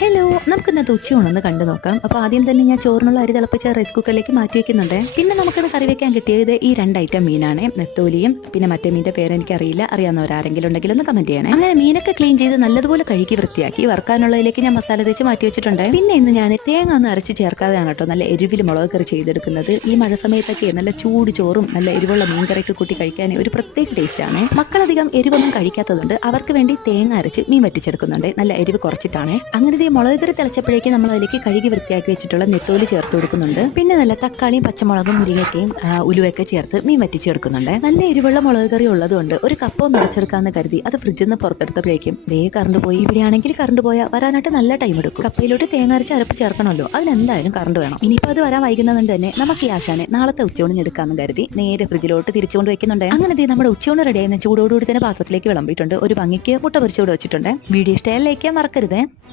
Hello നമുക്ക് ഇന്നത്തെ ഉച്ചയൂണൊന്ന് കണ്ടു നോക്കാം. അപ്പൊ ആദ്യം തന്നെ ഞാൻ ചോറിനുള്ള അരി തിളപ്പിച്ച റൈസ് കുക്കറിലേക്ക് മാറ്റി വെക്കുന്നുണ്ട്. പിന്നെ നമുക്കത് കറി വെക്കാൻ കിട്ടിയത് ഈ രണ്ട് ഐറ്റം മീനാണ്. നെത്തോലിയും പിന്നെ മറ്റേ മീന്റെ പേര് എനിക്കറിയില്ല. അറിയാവുന്നവരാരെങ്കിലും ഉണ്ടെങ്കിൽ ഒന്ന് കമന്റ് ചെയ്യണേ. അങ്ങനെ മീനൊക്കെ ക്ലീൻ ചെയ്ത് നല്ലതുപോലെ കഴുകി വൃത്തിയാക്കി വറുക്കാനുള്ളതിലേക്ക് ഞാൻ മസാല തേച്ച് മാറ്റി വെച്ചിട്ടുണ്ട്. പിന്നെ ഇന്ന് ഞാൻ തേങ്ങ ഒന്ന് അരച്ച് ചേർക്കാതെയാണ് കേട്ടോ നല്ല എരിവിൽ മുളക് കറി ചെയ്തെടുക്കുന്നത്. ഈ മഴ സമയത്തൊക്കെ നല്ല ചൂട് ചോറും നല്ല എരിവുള്ള മീൻ കറിയൊക്കെ കൂട്ടി കഴിക്കാൻ ഒരു പ്രത്യേക ടേസ്റ്റ് ആണ്. മക്കളധികം എരിവൊന്നും കഴിക്കാത്തതുകൊണ്ട് അവർക്ക് വേണ്ടി തേങ്ങ അരച്ച് മീൻ വറ്റിച്ചെടുക്കുന്നുണ്ട്. നല്ല എരിവ് കുറച്ചിട്ടാണ്. അങ്ങനെ മുളക് കറി തിളച്ചപ്പോഴേക്കും നമ്മൾ അതിലേക്ക് കഴുകി വൃത്തിയാക്കി വെച്ചിട്ടുള്ള നെത്തോലി ചേർത്ത് കൊടുക്കുന്നുണ്ട്. പിന്നെ നല്ല തക്കാളിയും പച്ചമുളകും മുരിങ്ങയ്ക്കയും ഉലുവയൊക്കെ ചേർത്ത് മീൻ വറ്റിച്ചെടുക്കുന്നുണ്ട് നല്ല എരിവുള്ള മുളക് കറി ഉള്ളതുകൊണ്ട് ഒരു കപ്പോ നിറച്ചെടുക്കാന്ന് കരുതി അത് ഫ്രിഡ്ജിൽ നിന്ന് പുറത്തെടുത്തപ്പോഴേക്കും ദേ കറണ്ട് പോയി. ഇവിടെയാണെങ്കിൽ കറണ്ട് പോയാൽ വരാനായിട്ട് നല്ല ടൈം എടുക്കും. കപ്പയിലോട്ട് തേങ്ങ അരച്ച് അരപ്പ് ചേർക്കണമല്ലോ. അതിനെന്തായാലും കറണ്ട് വേണം. ഇനിയിപ്പോൾ അത് വരാൻ വൈകുന്നതുകൊണ്ട് തന്നെ നമുക്ക് ഈ ആശാനെ നാളത്തെ ഉച്ചയൂണിന് എടുക്കാമെന്ന് കരുതി നേരെ ഫ്രിഡ്ജിലോട്ട് തിരിച്ചുകൊണ്ട് വെക്കുന്നുണ്ട്. അങ്ങനെ നമ്മുടെ ഉച്ചയൂണ് റെഡി ചൂടോടുകൂടി തന്നെ പാത്രത്തിലേക്ക് വിളമ്പിയിട്ടുണ്ട്. ഒരു ഭംഗിക്ക് മുട്ട പൊരിച്ചുകൂടെ വെച്ചിട്ടുണ്ട്. വീഡിയോ ഇഷ്ടമായി ലൈക്കാൻ മറക്കരുതേ.